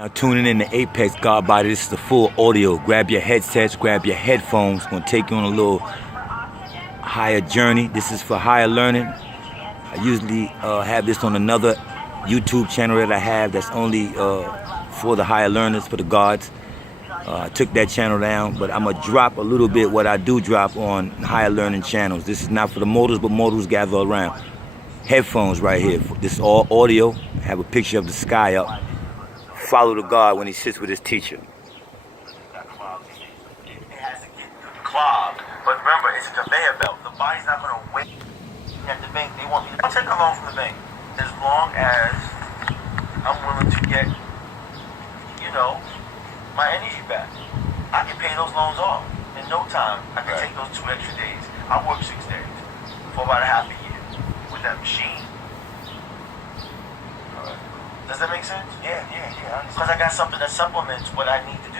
Now tuning in to Apexxgodbody. This is the full audio. Grab your headsets, grab your headphones. Gonna take you on a little higher journey. This is for higher learning. I usually have this on another YouTube channel that I have that's only for the higher learners, for the gods. I took that channel down, but I'm gonna drop a little bit what I do drop on higher learning channels. This is not for the mortals, but mortals gather around. Headphones right here. This is all audio. I have a picture of the sky up. Follow the God when he sits with his teacher. It has to get clogged. But remember, it's a conveyor belt. The body's not going to wait at the bank. They want me to take a loan from the bank as long as I'm willing to get, my energy back. I can pay those loans off in no time. I can take those 2 extra days. I work 6 days for about a half a year with that machine. Does that make sense? Yeah. Because I got something that supplements what I need to do.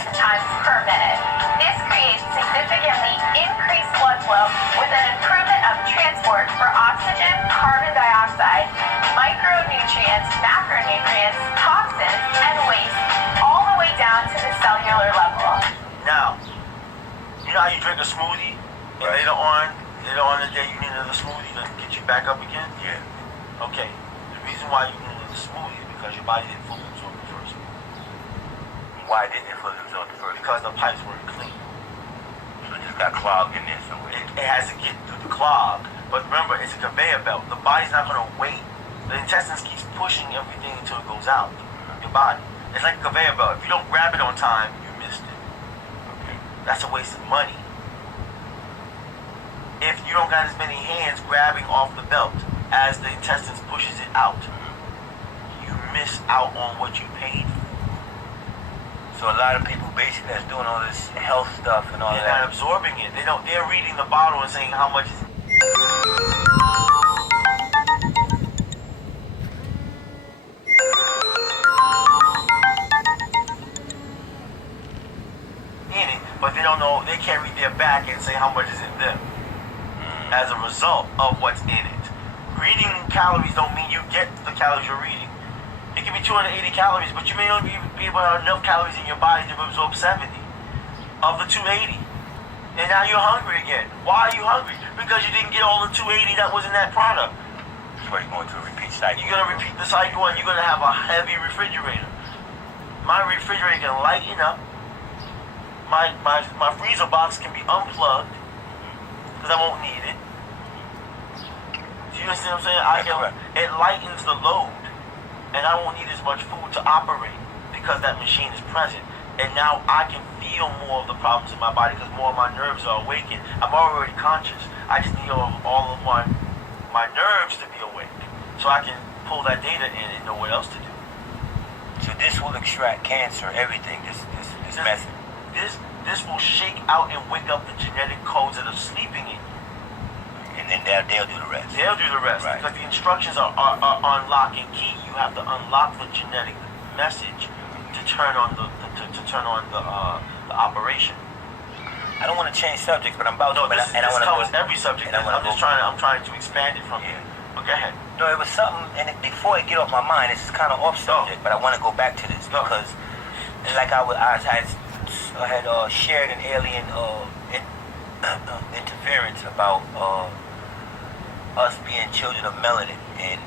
Times per minute. This creates significantly increased blood flow with an improvement of transport for oxygen, carbon dioxide, micronutrients, macronutrients, toxins, and waste, all the way down to the cellular level. Now, you know how you drink a smoothie, and later on the day you need another smoothie to get you back up again? Yeah. Okay. The reason why you need another smoothie is because your body didn't fully absorb the first one. Why didn't it fully absorb the first? Because the pipes weren't clean. So it just got clogged in there somewhere. It has to get through the clog. But remember, it's a conveyor belt. The body's not going to wait. The intestines keeps pushing everything until it goes out. Your body. It's like a conveyor belt. If you don't grab it on time, you missed it. Okay. That's a waste of money. If you don't got as many hands grabbing off the belt as the intestines pushes it out, you miss out on what you paid for. So a lot of people basically that's doing all this health stuff and all they're that. Not absorbing it. They're reading the bottle and saying how much is in it, but they don't know, they can't read their back and say how much is in them as a result of what's in it. Reading calories don't mean you get the calories you're reading. It can be 280 calories, but you may only be able to have enough calories in your body to absorb 70 of the 280. And now you're hungry again. Why are you hungry? Because you didn't get all the 280 that was in that product. That's why you're going through a repeat cycle. You're going to repeat the cycle and you're going to have a heavy refrigerator. My refrigerator can lighten up. My freezer box can be unplugged because I won't need it. Do you understand what I'm saying? It lightens the load. And I won't need as much food to operate because that machine is present. And now I can feel more of the problems in my body because more of my nerves are awakened. I'm already conscious. I just need all of my nerves to be awake so I can pull that data in and know what else to do. So this will extract cancer, everything, this method. This will shake out and wake up the genetic codes that are sleeping in you. And then they'll do the rest. They'll do the rest because the instructions are unlock and key. You have to unlock the genetic message to turn on the operation. I don't want to change subjects, but I'm about to. This covers every subject. I'm trying to expand it from here. But go ahead. No, it was something, and before it get off my mind, it's kind of off subject, but I want to go back to this because, like I had shared an alien interference about us being children of melanin, and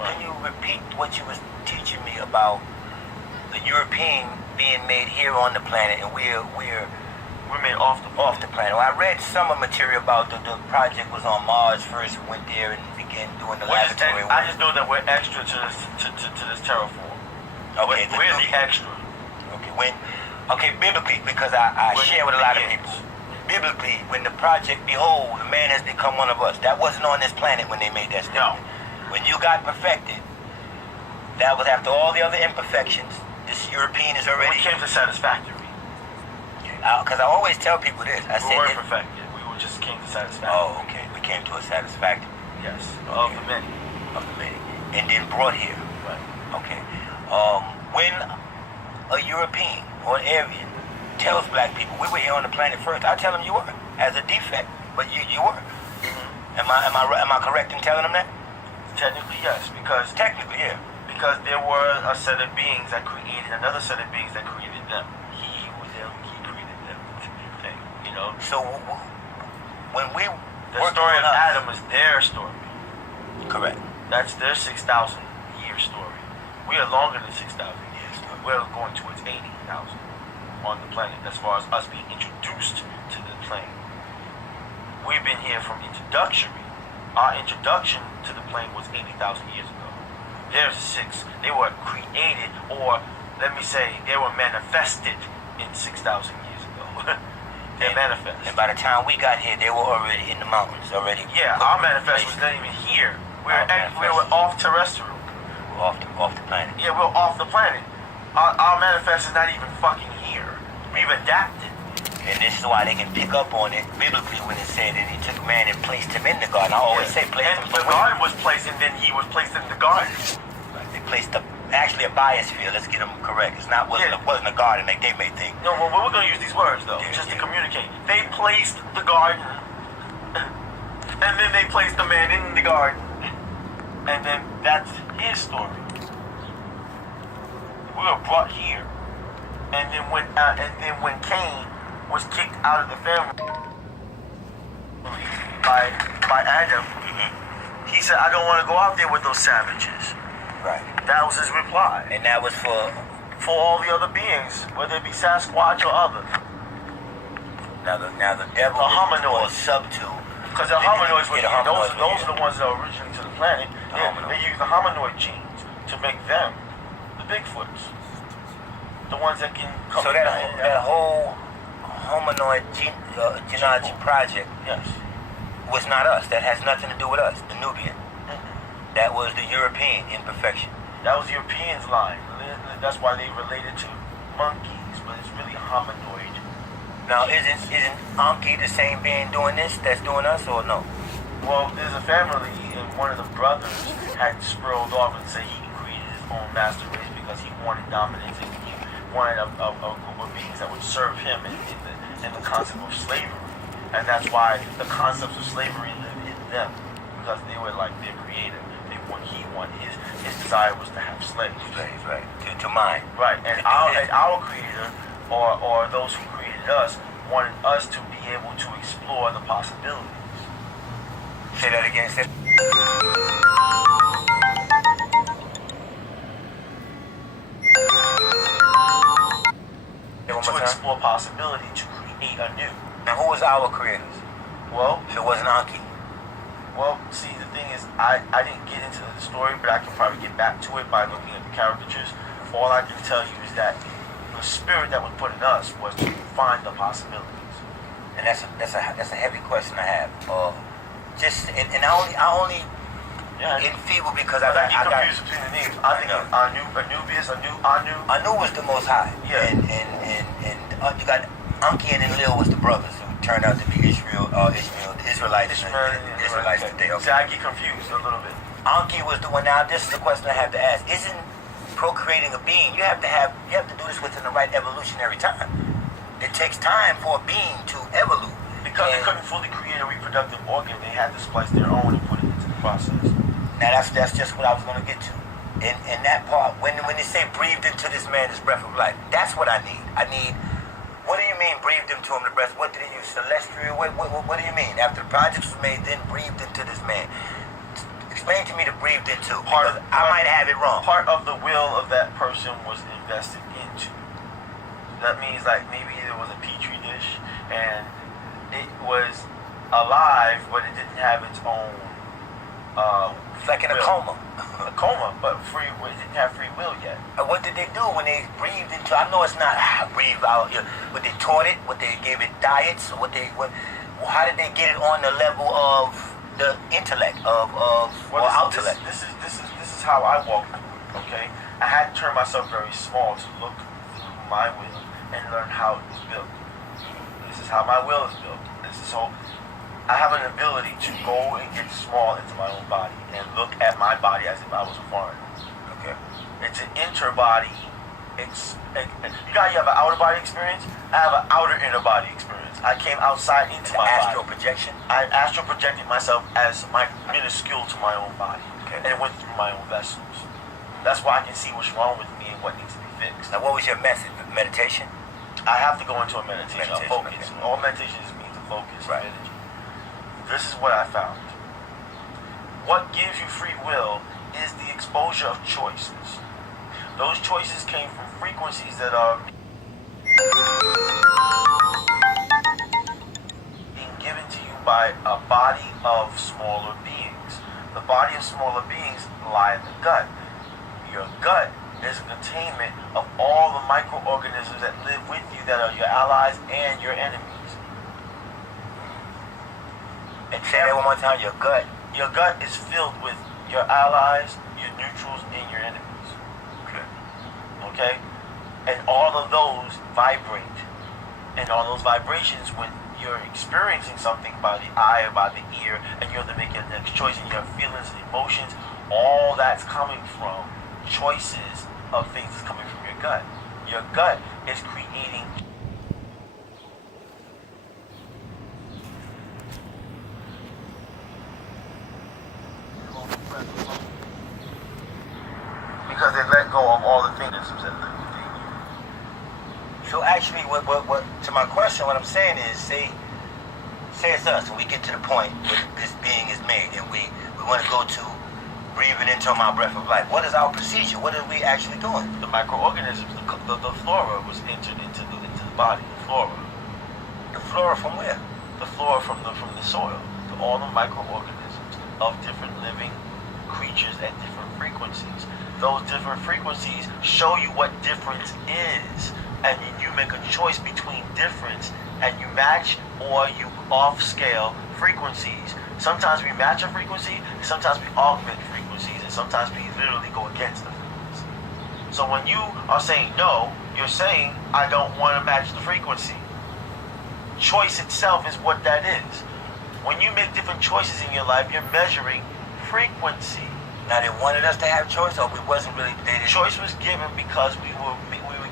can you repeat what you was teaching me about the European being made here on the planet, and we're made off the planet? Well, I read some material about the project was on Mars first, went there and began doing the laboratory work. I just know that we're extra to this terraform. Okay, we're the extra. Okay, biblically, because I share with a lot of people. Biblically, when the project, behold, man has become one of us. That wasn't on this planet when they made that statement. No. When you got perfected, that was after all the other imperfections. This European is already... We came to satisfactory. Because I always tell people this. I said... We weren't perfected. We just came to satisfactory. Oh, okay. We came to a satisfactory. Yes. Okay. Of the many. And then brought here. Right. Okay. When a European or an Aryan tells black people we were here on the planet first, I tell them you were as a defect, but you were. Mm-hmm. Am I correct in telling them that? Technically, yes, because technically, yeah. Because there were a set of beings that created another set of beings that created them. He created them. You know? So when we the story of Adam is their story. Correct. That's their 6,000 year story. We are longer than 6,000 years. We're going towards 80,000 on the planet as far as us being introduced to the plane. We've been here from introductory. Our introduction to the plane was 80,000 years ago. There's 6. They were created, or let me say, they were manifested in 6,000 years ago. They manifest. And by the time we got here, they were already in the mountains already. Yeah, our manifest was not even here. We were off terrestrial. We were off the planet. Yeah, we're off the planet. Our manifest is not even fucking here. We've adapted. And this is why they can pick up on it biblically when it said that he took man and placed him in the garden. I always say placed him. And the garden was placed, and then he was placed in the garden. Right, they placed actually a biosphere. Let's get them correct. It's not wasn't a garden like they may think. No, well, we're gonna use these words though, just to communicate. They placed the garden, and then they placed the man in the garden, and then that's his story. We were brought here, and then when Cain was kicked out of the family by Adam, he said, "I don't want to go out there with those savages." Right. That was his reply. And that was for all the other beings, whether it be Sasquatch or other. Now the devil, the hominoids, subtle. Because the hominoids were here. Those are the ones that are originally to the planet. They use the hominoid genes to make them the Bigfoots, the ones that can come. So that whole hominoid genealogy project, yes, was not us. That has nothing to do with us. The Nubian. That was the European imperfection. That was Europeans' line. That's why they related to monkeys, but it's really hominoid. Now, isn't Anki the same being doing this that's doing us, or no? Well, there's a family, and one of the brothers had spurled off and said he created his own master race because he wanted dominance and he wanted a group of beings that would serve him in the concept of slavery. And that's why the concepts of slavery lived in them, because they were like their creator. His desire was to have slaves. Slaves, right. To mine. Right. And our creator, or those who created us, wanted us to be able to explore the possibilities. Say that again. To explore possibility, to create anew. And who was our creators? Well, if it wasn't Anki. Well, see, the thing is, I didn't get into the story, but I can probably get back to it by looking at the caricatures. All I can tell you is that the spirit that was put in us was to find the possibilities. And that's a heavy question I have. And I only enfeeble because I get confused between the names. I think Anu was the Most High. Yeah. And you got Anki and Enlil was the brothers who turned out to be the Israelites today. Okay. See, I get confused a little bit. Anki was the one. Now, this is the question I have to ask. Isn't procreating a being, you have to do this within the right evolutionary time. It takes time for a being to evolve. Because they couldn't fully create a reproductive organ, they had to splice their own and put it into the process. Now that's just what I was going to get to. In that part, when they say breathed into this man this breath of life, that's what I need. What do you mean breathed into him the breath? What did he use? Celestial? What do you mean? After the project was made, then breathed into this man. Explain to me the breathed into. I might have it wrong. Part of the will of that person was invested into. That means like maybe there was a petri dish and it was alive, but it didn't have its own like in a coma. A coma, but it didn't have free will yet. What did they do when they breathed into? I know it's not breathe out, but they taught it. What they gave it diets. How did they get it on the level of the intellect intellect? This is how I walk. Okay, I had to turn myself very small to look through my will and learn how it was built. This is how my will is built. I have an ability to go and get small into my own body and look at my body as if I was a foreigner. Okay. It's an interbody. You have an outer body experience. I have an outer inner body experience. I came outside into my astral body. Projection. I astral projected myself as minuscule to my own body, and it went through my own vessels. That's why I can see what's wrong with me and what needs to be fixed. Now, what was your method? Meditation? I have to go into a meditation, a focus. Okay. All meditation means a focus, Right. energy. This is what I found. What gives you free will is the exposure of choices. Those choices came from frequencies that are being given to you by a body of smaller beings. The body of smaller beings lie in the gut. Your gut is a containment of all the microorganisms that live with you that are your allies and your enemies. And say that one more time, your gut. Your gut is filled with your allies, your neutrals, and your enemies. Okay? And all of those vibrate. And all those vibrations, when you're experiencing something by the eye or by the ear, and you have to make your next choice, and you have feelings and emotions, all that's coming from choices of things that's coming from your gut. Your gut is creating because they let go of all the things that live within you. So actually, what to my question, what I'm saying is, say it's us, and we get to the point where this being is made, and we want to go to breathing into our breath of life. What is our procedure? What are we actually doing? The microorganisms, the flora was entered into the body. The flora. The flora from where? The flora from the soil. All the microorganisms of different living creatures at different frequencies. Those different frequencies show you what difference is, and you make a choice between difference, and you match or you off-scale frequencies. Sometimes we match a frequency, and sometimes we augment frequencies, and sometimes we literally go against the frequency. So when you are saying no, you're saying, I don't want to match the frequency. Choice itself is what that is. When you make different choices in your life, you're measuring frequency. Now, they wanted us to have choice, or we wasn't really dating? Choice was given because we were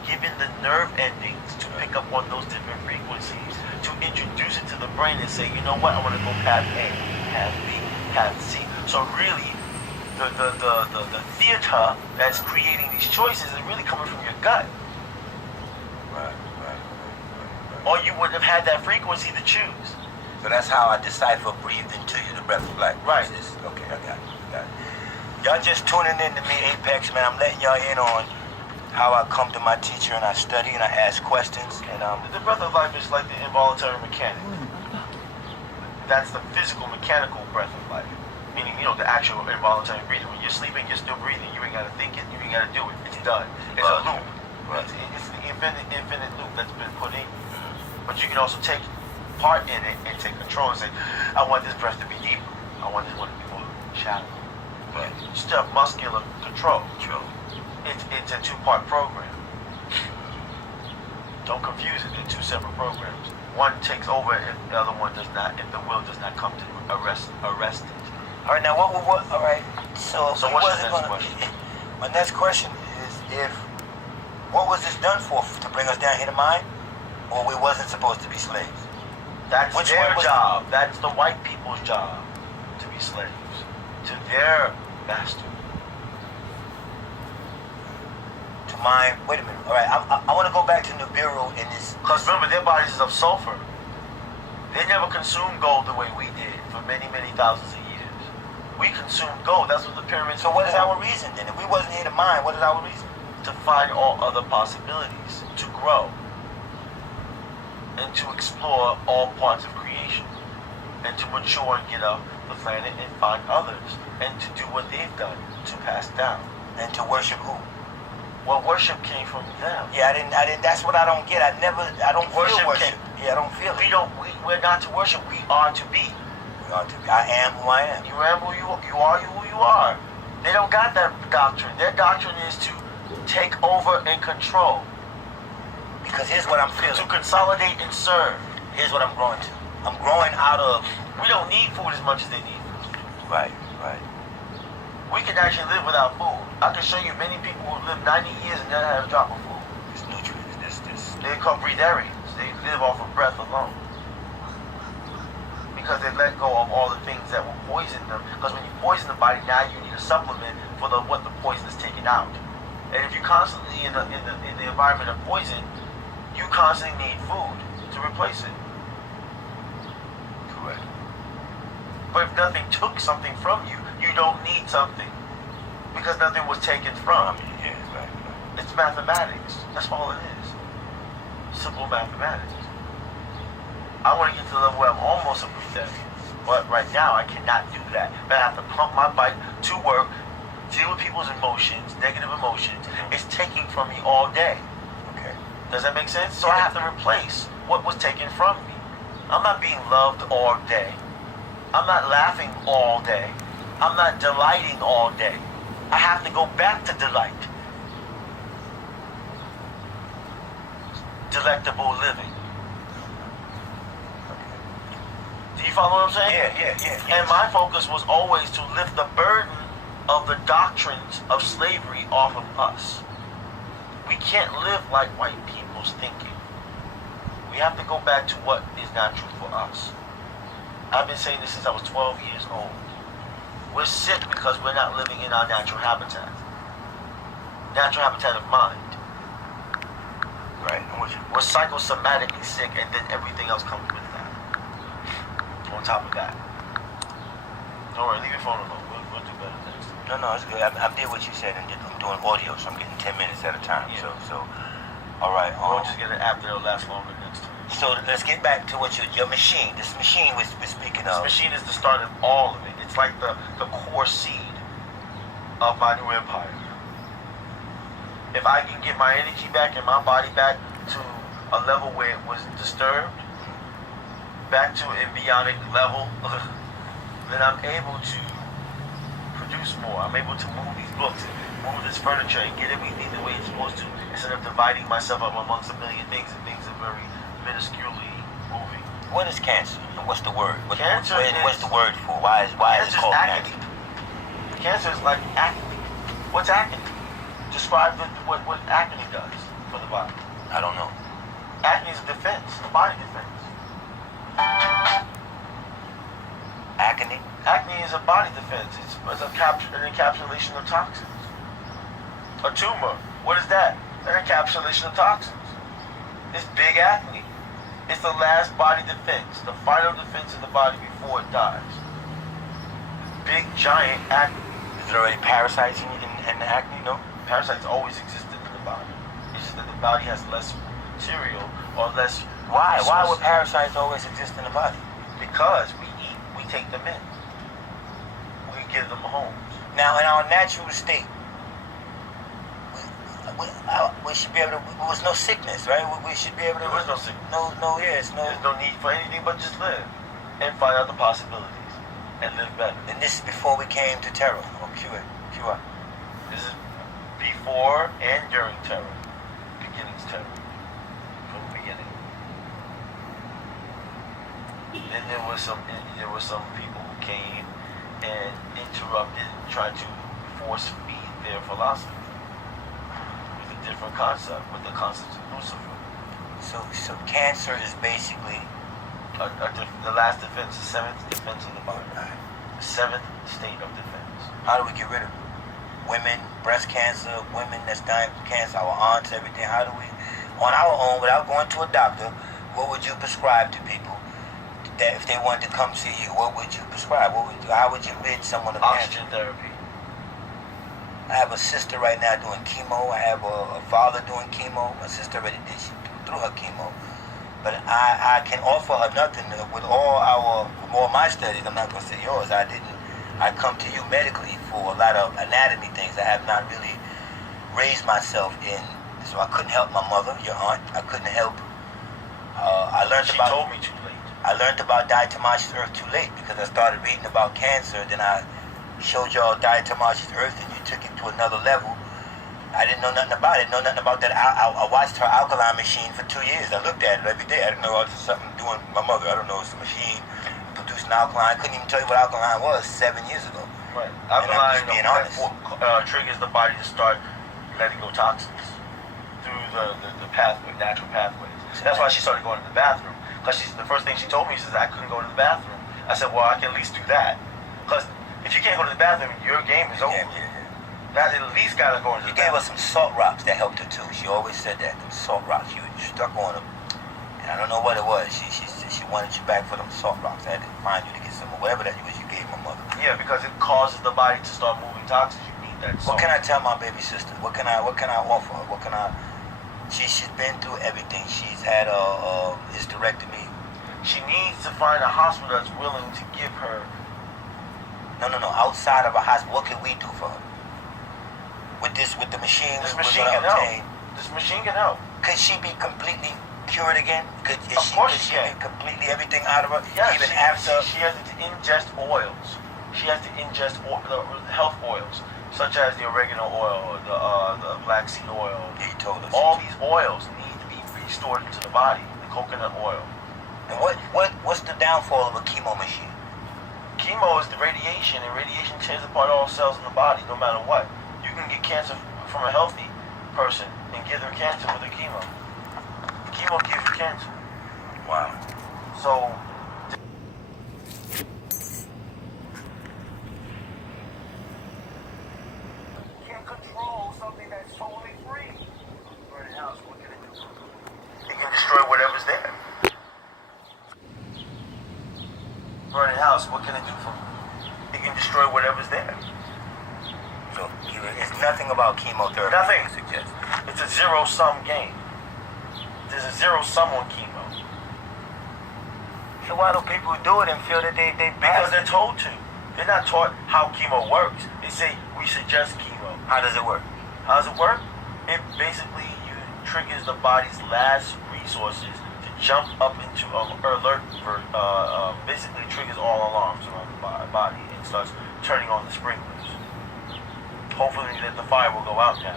given the nerve endings to pick up on those different frequencies, to introduce it to the brain and say, you know what, I want to go path A, path B, path C. So really, the theater that's creating these choices is really coming from your gut. Right. Or you wouldn't have had that frequency to choose. So that's how I decipher breathe into you, the breath of life. Right. Okay, I got it. Y'all just tuning in to me, Apexx, man. I'm letting y'all in on how I come to my teacher and I study and I ask questions. And the breath of life is like the involuntary mechanic. That's the physical, mechanical breath of life. Meaning, the actual involuntary breathing. When you're sleeping, you're still breathing. You ain't got to think it. You ain't got to do it. It's done. It's a loop. Right. It's the infinite loop that's been put in. But you can also take part in it and take control and say, I want this breath to be deeper. I want this one to be more shallow. Right. You still have muscular control. True. It's a two-part program. Don't confuse it. They're two separate programs. One takes over if the other one does not, if the will does not come to arrest it. All right, now what all right. So what's your next question? My next question is what was this done for? To bring us down here to mine? Or we wasn't supposed to be slaves? That's Which their one was job. That's the white people's job, to be slaves to their master. To mine. Wait a minute. All right, I want to go back to Nibiru in this. Because remember, their bodies is of sulfur. They never consumed gold the way we did for many, many thousands of years. We consumed gold. That's what the pyramids. So what is our reason then? If we wasn't here to mine, what is our reason? To find all other possibilities, to grow, and to explore all parts of creation, and to mature and get up the planet and find others, and to do what they've done, to pass down. And to worship who? Well, worship came from them. Yeah, I didn't. That's what I don't get. I don't Worship feel worship. came- Yeah, I don't feel it. We're not to worship. We are to be. I am who I am. You am who you are. Who you are. They don't got that doctrine. Their doctrine is to take over and control. Because here's what I'm To feeling. consolidate and serve. Here's what I'm growing to. I'm growing out of. We don't need food as much as they need. Right. We can actually live without food. I can show you many people who live 90 years and never have a drop of food. It's nutrients. This. They're called breatharians. They live off of breath alone. Because they let go of all the things that will poison them. Because when you poison the body, now you need a supplement for what the poison is taken out. And if you're constantly in the environment of poison, you constantly need food to replace it. Correct. But if nothing took something from you, you don't need something because nothing was taken from you. Yeah, right. It's mathematics. That's all it is. Simple mathematics. I want to get to the level where I'm almost a prefect. But right now, I cannot do that. But I have to pump my bike to work, deal with people's emotions, negative emotions. It's taking from me all day. Okay. Does that make sense? So I have to replace what was taken from me. I'm not being loved all day. I'm not laughing all day. I'm not delighting all day. I have to go back to delight. Delectable living. Do you follow what I'm saying? Yeah. And my focus was always to lift the burden of the doctrines of slavery off of us. We can't live like white people's thinking. We have to go back to what is natural for us. I've been saying this since I was 12 years old. We're sick because we're not living in our natural habitat. Natural habitat of mind. Right. We're psychosomatically sick, and then everything else comes with that. On top of that. Don't worry, leave your phone alone. We'll do better next time. No, it's good. I did what you said, and I'm doing audio, so I'm getting 10 minutes at a time. Yeah. So, all right. We'll just get an app that'll last longer next time. So let's get back to what your machine. This machine we're speaking This of. machine is the start of all of it. It's like the core seed of my new empire. If I can get my energy back and my body back to a level where it was disturbed, back to an embryonic level, then I'm able to produce more. I'm able to move these books, move this furniture, and get everything the way it's supposed to, instead of dividing myself up amongst a million things, and things are very minusculely moving. What is cancer? What's the word? Cancer what's is- the word for? Why is it called acne. cancer? Cancer is like acne. What's acne? Describe what acne does for the body. I don't know. Acne is a defense, a body defense. Acne? Acne is a body defense. It's an encapsulation of toxins. A tumor, what is that? An encapsulation of toxins. It's big acne. It's the last body defense, the final defense of the body before it dies. Big, giant acne. Is there already parasites in the acne? No? Parasites always existed in the body. It's just that the body has less material or less. Why? Why resources. would parasites always exist in the body? Because we eat, we take them in. We give them homes. Now, in our natural state, we should be able to. There was no sickness, right? We should be able to. There was no sickness. Yes, no. There's no need for anything but just live and find other possibilities and live better. And this is before we came to terror or cure. This is before and during terror. Beginnings terror. From the beginning. Then there was some people who came and interrupted and tried to force feed their philosophy with a different concept, with the concept of Lucifer. So cancer is basically The last defense, the seventh defense of the body. The seventh state of defense. how do we get rid of it? Women, breast cancer, women that's dying from cancer, our aunts, everything. How do we, on our own, without going to a doctor, what would you prescribe to people that if they wanted to come see you? What would you prescribe? How would you rid someone of Oxygen cancer? therapy. I have a sister right now doing chemo. I have a father doing chemo. My sister already did through her chemo. But I can offer her nothing with all my studies. I'm not going to say yours. I come to you medically for a lot of anatomy things. I have not really raised myself in, so I couldn't help my mother, your aunt. I couldn't help. She told me too late. I learned about diatomaceous earth too late because I started reading about cancer. Then I showed y'all diatomaceous earth, and you took it to another level. I didn't know nothing about it. Know nothing about that. I watched her alkaline machine for 2 years. I looked at it every day. I didn't know it was something doing my mother. I don't know. It's a machine producing alkaline. I couldn't even tell you what alkaline was 7 years ago. Right. I'm Alkaline just being honest. triggers the body to start letting go toxins through the pathway, natural pathways. That's why she started going to the bathroom. Because the first thing she told me is I couldn't go to the bathroom. I said, well, I can at least do that. Because if you can't go to the bathroom, your game is over. Yeah. That at least gotta go into She gave us some salt rocks that helped her too. She always said that, them salt rocks. You stuck on them. And I don't know what it was. She wanted you back for them salt rocks. I had to find you to get some, whatever that was you gave my mother. Yeah, because it causes the body to start moving toxins. You need that salt. What can I tell my baby sister? What can I offer her? What can I? She's been through everything. She's had a hysterectomy. She needs to find a hospital that's willing to give her. No. Outside of a hospital, what can we do for her? With the machine, This we're machine gonna can help. obtain. This machine can help. Could she be completely cured again? Could Of course she she can. get completely everything out of her? Yes, Even she after. she has to ingest oils. She has to ingest the health oils, such as the oregano oil, the black seed oil. Yeah, you told us. All these oils need to be restored into the body. The coconut oil. And what's the downfall of a chemo machine? Chemo is the radiation, and radiation tears apart all cells in the body, no matter what. You can get cancer from a healthy person and give them cancer with a chemo. Chemo gives you cancer. Wow. So, can't control something that's totally free. Burning house, what can it do? It can destroy whatever's there. Burning house, what can it do for me? It can destroy whatever's there. So it's nothing about chemotherapy. Nothing. You suggest. It's a zero-sum game. There's a zero-sum on chemo. So why do people do it and feel that they Because they're told to. They're not taught how chemo works. They say, we suggest chemo. How does it work? How does it work? It basically triggers the body's last resources to jump up into alert. Basically triggers all alarms around the body and starts turning on the sprinklers. Hopefully that the fire will go out now.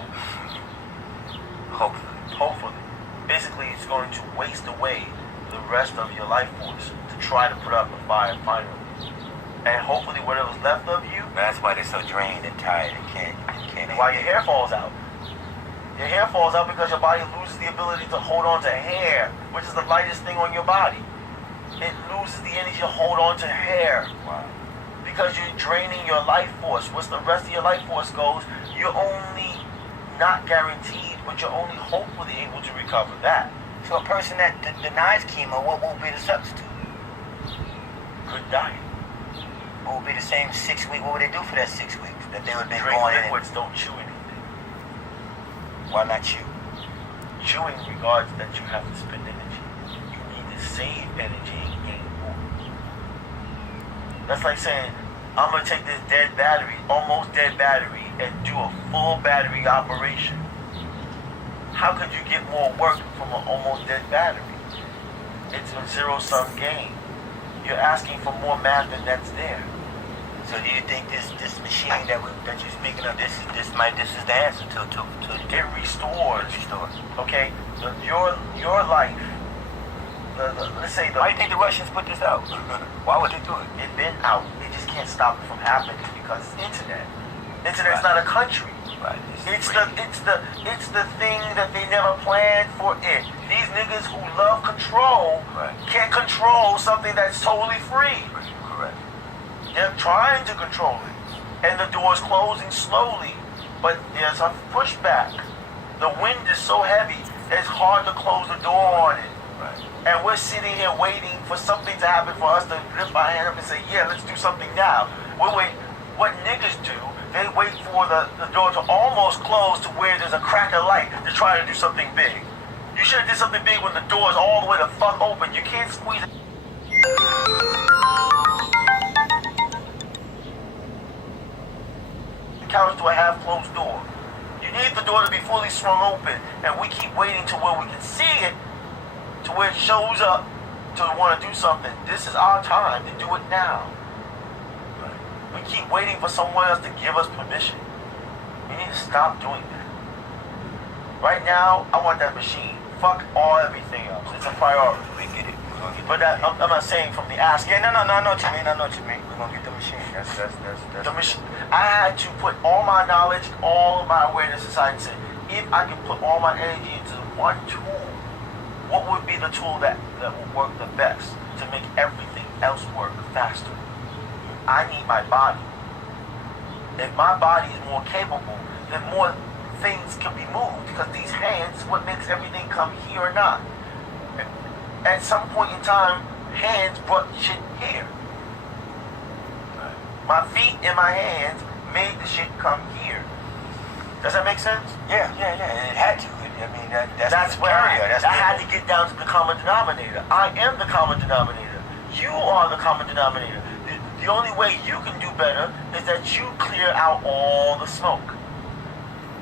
Hopefully. Basically, it's going to waste away the rest of your life force to try to put out the fire finally. And hopefully whatever's left of you. That's why they're so drained and tired and can't. And why your hair falls out. Your hair falls out because your body loses the ability to hold on to hair, which is the lightest thing on your body. It loses the energy to hold on to hair. Wow. Because you're draining your life force. Once the rest of your life force goes, you're only not guaranteed, but you're only hopefully able to recover that. So a person that denies chemo, what will be the substitute? Good diet. What would be the same 6 weeks? What would they do for that 6 weeks? That they would be Drink going in? liquids, don't chew anything. Why not chew? Chewing regards that you have to spend energy. You need to save energy and gain more. That's like saying, I'm going to take this dead battery, almost dead battery, and do a full battery operation. How could you get more work from an almost dead battery? It's a zero-sum game. You're asking for more math than that's there. So do you think this machine that you're speaking of, this is the answer to It restores. restore? Okay, your life. Let's say Why do you think the Russians put this out? Why would they do it? it's been out. They just can't stop it from happening because it's internet. Internet's not a country. Right. It's the thing that they never planned for it. These niggas who love control Right. can't control something that's totally free. Correct. They're trying to control it. And the door's closing slowly. But there's a pushback. The wind is so heavy, it's hard to close the door on it. Right. And we're sitting here waiting for something to happen for us to lift our hand up and say, yeah, let's do something now. What niggas do, they wait for the door to almost close to where there's a crack of light to try to do something big. You should have did something big when the door's all the way the fuck open. You can't squeeze it. The couch to a half-closed door. You need the door to be fully swung open, and we keep waiting to where we can see it, to where it shows up, to want to do something. This is our time to do it now. We keep waiting for someone else to give us permission. We need to stop doing that. Right now, I want that machine. Fuck everything else. It's a priority. We get it. But I'm not saying from the ask. Yeah, no, I know what you mean. I know what you mean. We're gonna get the machine. That's The machine. I had to put all my knowledge, all of my awareness aside and say, if I can put all my energy into one tool, what would be the tool that would work the best to make everything else work faster? I need my body. If my body is more capable, the more things can be moved, because these hands is what makes everything come here or not. At some point in time, hands brought shit here. My feet and my hands made the shit come here. Does that make sense? Yeah. It had to. I mean, that's where area. I had to get down to the common denominator. I am the common denominator. You are the common denominator. The only way you can do better is that you clear out all the smoke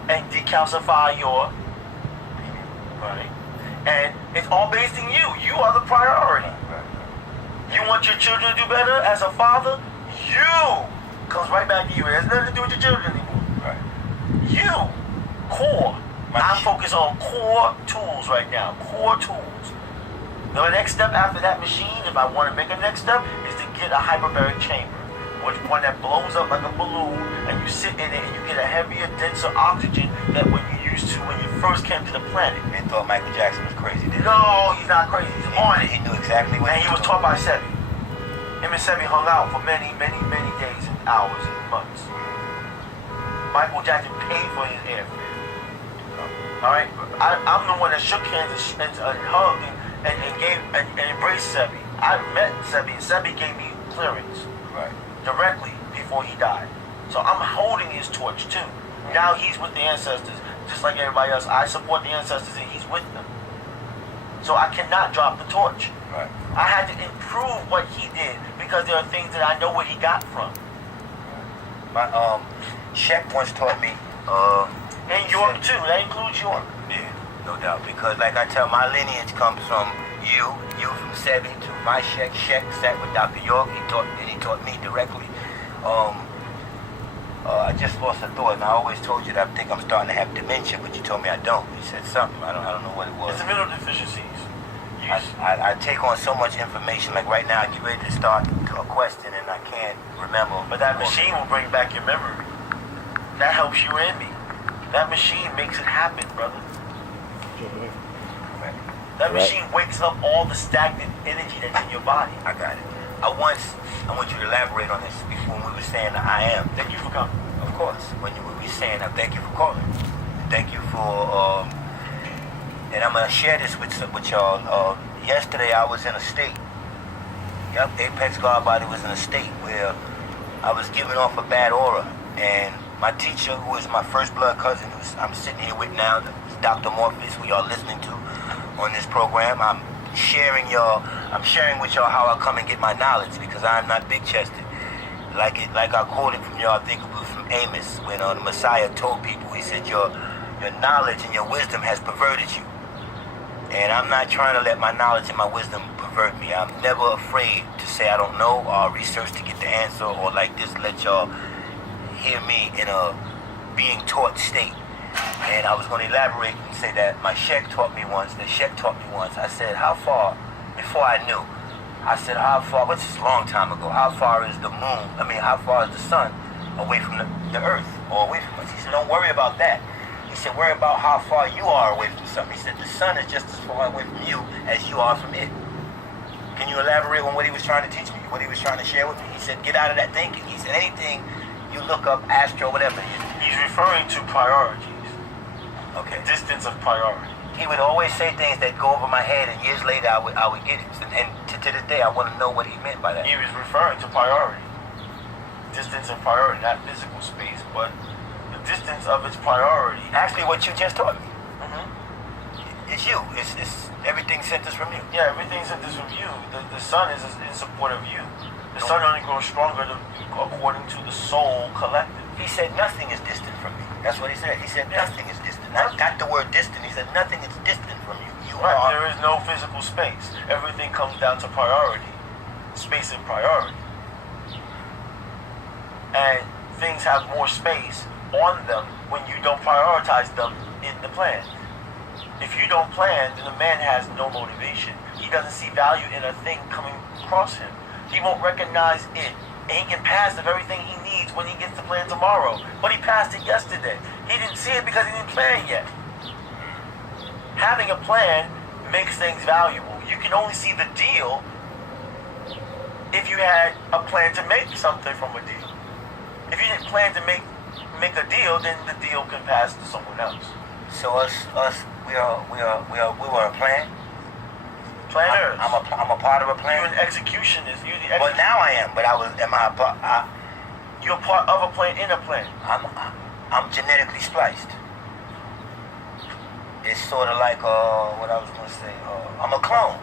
and decalcify your, right? And it's all based in you. You are the priority. You want your children to do better as a father? You comes right back to you. It has nothing to do with your children anymore. Right. You, core. I'm focused on core tools right now. Core tools. The next step after that machine, if I want to make a next step, is to get a hyperbaric chamber. One that blows up like a balloon, and you sit in it and you get a heavier, denser oxygen than what you used to when you first came to the planet. They thought Michael Jackson was crazy, didn't they? No, he's not crazy. He's on it. He knew exactly what And he was taught by Sebi. Him and Sebi hung out for many, many, many days and hours and months. Michael Jackson paid for his airfare. Alright? I'm the one that shook hands and hugged and embraced Sebi. I met Sebi, and Sebi gave me clearance. Right. Directly before he died. So I'm holding his torch too. Now he's with the ancestors, just like everybody else. I support the ancestors and he's with them. So I cannot drop the torch. Right. I had to improve what he did because there are things that I know where he got from. My Shek once taught me. And York too. That includes York. Yeah, no doubt. Because like I tell, my lineage comes from you from Sebi to my Shek. Shek sat with Dr. York. He taught me directly. I just lost a thought, and I always told you that I think I'm starting to have dementia, but you told me I don't. You said something. I don't know what it was. It's the mineral deficiencies. I take on so much information. Like right now, I get ready to start a question, and I can't remember. But that machine will bring back your memory. That helps you and me. That machine makes it happen, brother. That machine wakes up all the stagnant energy that's in your body. I got it. I want you to elaborate on this before when we were saying that I am. Thank you for coming. Of course. When you were saying that, thank you for calling. Thank you for, and I'm going to share this with y'all. Yesterday I was in a state. Yep, Apexxgodbody was in a state where I was giving off a bad aura. And my teacher, who is my first blood cousin, who I'm sitting here with now, Dr.Morpheus, who y'all listening to on this program, I'm sharing with y'all how I come and get my knowledge, because I'm not big-chested. Like I quoted from y'all, I think it was from Amos, when the Messiah told people, he said, your knowledge and your wisdom has perverted you. And I'm not trying to let my knowledge and my wisdom pervert me. I'm never afraid to say I don't know, or research to get the answer, or like this, let y'all hear me in a being taught state. And I was going to elaborate and say that my Shek taught me once, I said, how far, before I knew, I said, how far, which is a long time ago, how far is the moon, how far is the sun away from the earth, or away from us? He said, don't worry about that. He said, worry about how far you are away from something. He said, the sun is just as far away from you as you are from it. Can you elaborate on what he was trying to teach me, what he was trying to share with me? He said, get out of that thinking. He said, anything you look up, astro, whatever. He's referring to priorities. Okay. Distance of priority. He would always say things that go over my head, and years later I would get it. And to this day, I want to know what he meant by that. He was referring to priority. Distance and priority, not physical space, but the distance of its priority. Actually, what you just taught me. Mm-hmm. It's you. It's everything centers from you. Yeah, everything centers from you. The sun is in support of you. The sun only grows stronger according to the soul collective. He said nothing is distant from me. That's what he said. He said nothing is distant. Not the word distant. He said nothing is distant from you. You right, are. there is no physical space. Everything comes down to priority. Space and priority. And things have more space on them when you don't prioritize them in the plan. If you don't plan, then the man has no motivation. He doesn't see value in a thing coming across him. He won't recognize it. And he can pass the very thing he needs when he gets to plan tomorrow. But he passed it yesterday. He didn't see it because he didn't plan yet. Having a plan makes things valuable. You can only see the deal if you had a plan to make something from a deal. If you didn't plan to make make a deal, then the deal can pass to someone else. So we were a plan. Planners. I'm a part of a plan. You're an executionist. You're the Well, now I am, but am I a part? You're part of a plan in a plan. I'm genetically spliced. It's sort of like what I was gonna say. I'm a clone.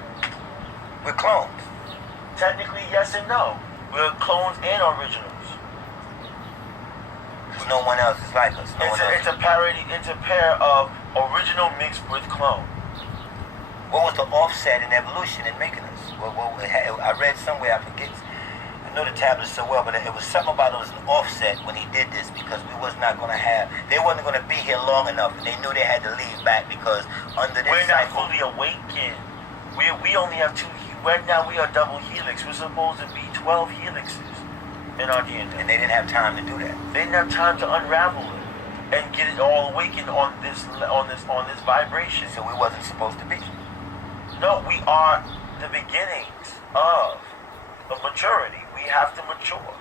We're clones. Technically, yes and no. We're clones and originals. There's no one else is like us. It's a parody. It's a pair of original mixed with clone. What was the offset in evolution in making us? I read somewhere, I forget. I know the tablets so well, but it was something about it was an offset when he did this because they wasn't going to be here long enough, and they knew they had to leave back because under this we're cycle. not fully awakened. We only have two. Right now we are double helix. We're supposed to be 12 helixes in our DNA, and they didn't have time to do that. They didn't have time to unravel it and get it all awakened on this vibration. So we wasn't supposed to be. No, we are the beginnings of maturity. We have to mature.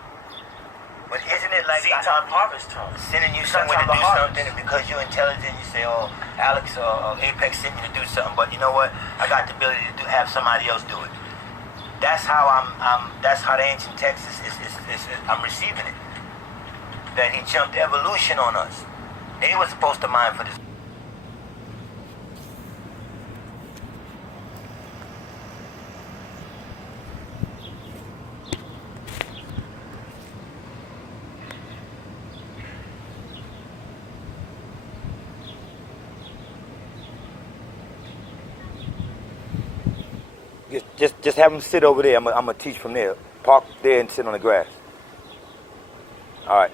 But isn't it like seed time, harvest time? Sending you somewhere to do something, and because you're intelligent, you say, "Oh, Alex or Apexx sent me to do something." But you know what? I got the ability to have somebody else do it. That's how That's how the ancient text is. I'm receiving it. That he jumped evolution on us. They were supposed to mine for this. Just have them sit over there. I'm gonna teach from there. Park there and sit on the grass. All right.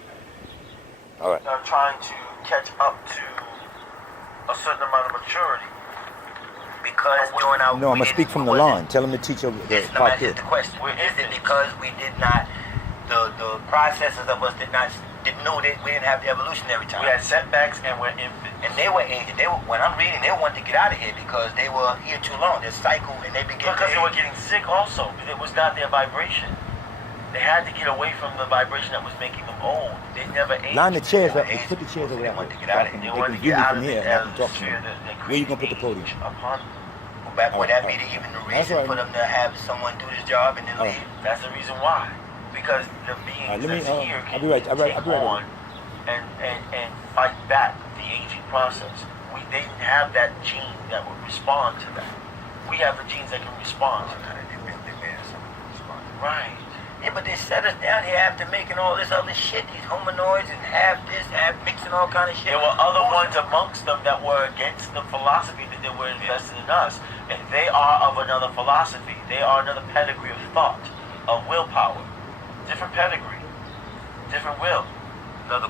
They're trying to catch up to a certain amount of maturity. Because during our... No, I'm gonna speak from the lawn. Tell them to teach over there. Park here. The question is it because we did not, the processes of us didn't know that we didn't have the evolutionary time. We had setbacks and we're infants. And they were aged. When I'm reading, they wanted to get out of here because they were here too long. Their cycle, and they began because they were getting sick also. It was not their vibration. They had to get away from the vibration that was making them old. They never aged. Line the chairs up. Put the chairs over there. They wanted to get out of here. They wanted to get out of the atmosphere. Where you gonna put the podium? Would that be even the reason for them to have someone do this job and then leave? That's the reason why. Because the beings that's here can take on and fight back the aging process. They didn't have that gene that would respond to that. We have the genes that can respond to that. Right. Yeah, but they set us down here after making all this other shit, these hominoids and half mixing all kind of shit. There were other ones amongst them that were against the philosophy that they were invested in us. And they are of another philosophy. They are another pedigree of thought, of willpower. Different pedigree, different will. Another